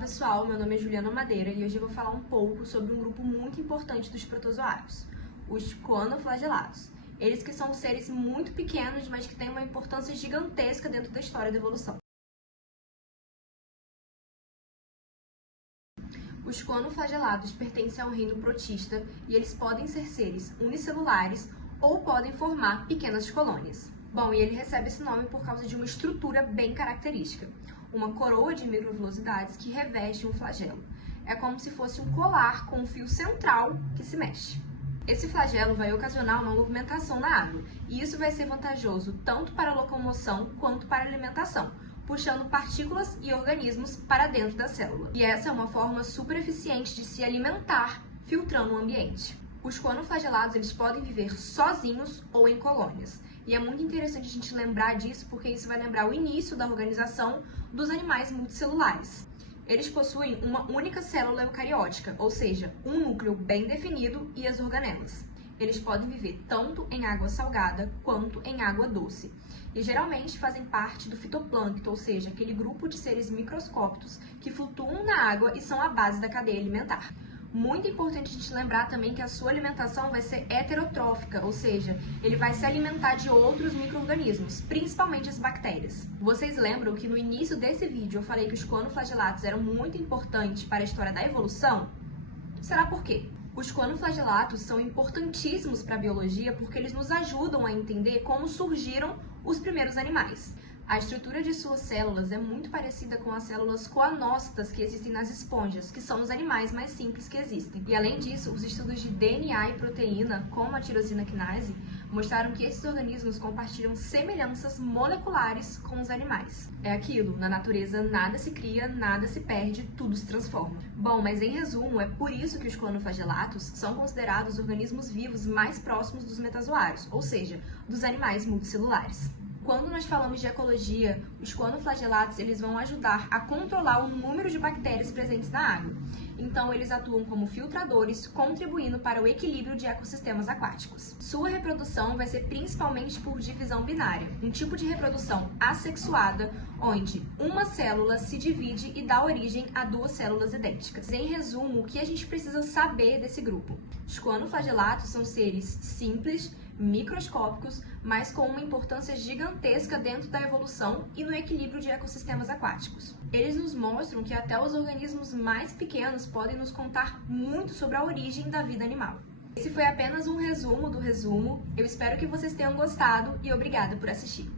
pessoal, meu nome é Juliana Madeira e hoje eu vou falar um pouco sobre um grupo muito importante dos protozoários, os coanoflagelados. Eles que são seres muito pequenos, mas que têm uma importância gigantesca dentro da história da evolução. Os coanoflagelados pertencem ao reino protista e eles podem ser seres unicelulares ou podem formar pequenas colônias. Bom, e ele recebe esse nome por causa de uma estrutura bem característica, uma coroa de microvelocidades que reveste um flagelo. É como se fosse um colar com um fio central que se mexe. Esse flagelo vai ocasionar uma movimentação na água, e isso vai ser vantajoso tanto para a locomoção quanto para a alimentação, puxando partículas e organismos para dentro da célula. E essa é uma forma super eficiente de se alimentar, filtrando o ambiente. Os coanoflagelados eles podem viver sozinhos ou em colônias. E é muito interessante a gente lembrar disso, porque isso vai lembrar o início da organização dos animais multicelulares. Eles possuem uma única célula eucariótica, ou seja, um núcleo bem definido e as organelas. Eles podem viver tanto em água salgada quanto em água doce. E geralmente fazem parte do fitoplâncton, ou seja, aquele grupo de seres microscópicos que flutuam na água e são a base da cadeia alimentar. Muito importante a gente lembrar também que a sua alimentação vai ser heterotrófica, ou seja, ele vai se alimentar de outros micro-organismos, principalmente as bactérias. Vocês lembram que no início desse vídeo eu falei que os coanoflagelados eram muito importantes para a história da evolução? Será por quê? Os coanoflagelados são importantíssimos para a biologia porque eles nos ajudam a entender como surgiram os primeiros animais. A estrutura de suas células é muito parecida com as células coanócitas que existem nas esponjas, que são os animais mais simples que existem. E além disso, os estudos de DNA e proteína, como a tirosina quinase, mostraram que esses organismos compartilham semelhanças moleculares com os animais. É aquilo, na natureza nada se cria, nada se perde, tudo se transforma. Bom, mas em resumo, é por isso que os coanoflagelados são considerados organismos vivos mais próximos dos metazoários, ou seja, dos animais multicelulares. Quando nós falamos de ecologia, os coanoflagelados eles vão ajudar a controlar o número de bactérias presentes na água. Então, eles atuam como filtradores, contribuindo para o equilíbrio de ecossistemas aquáticos. Sua reprodução vai ser principalmente por divisão binária, um tipo de reprodução assexuada, onde uma célula se divide e dá origem a duas células idênticas. Em resumo, o que a gente precisa saber desse grupo? Os coanoflagelados são seres simples, microscópicos, mas com uma importância gigantesca dentro da evolução e no equilíbrio de ecossistemas aquáticos. Eles nos mostram que até os organismos mais pequenos podem nos contar muito sobre a origem da vida animal. Esse foi apenas um resumo do resumo. Eu espero que vocês tenham gostado e obrigada por assistir.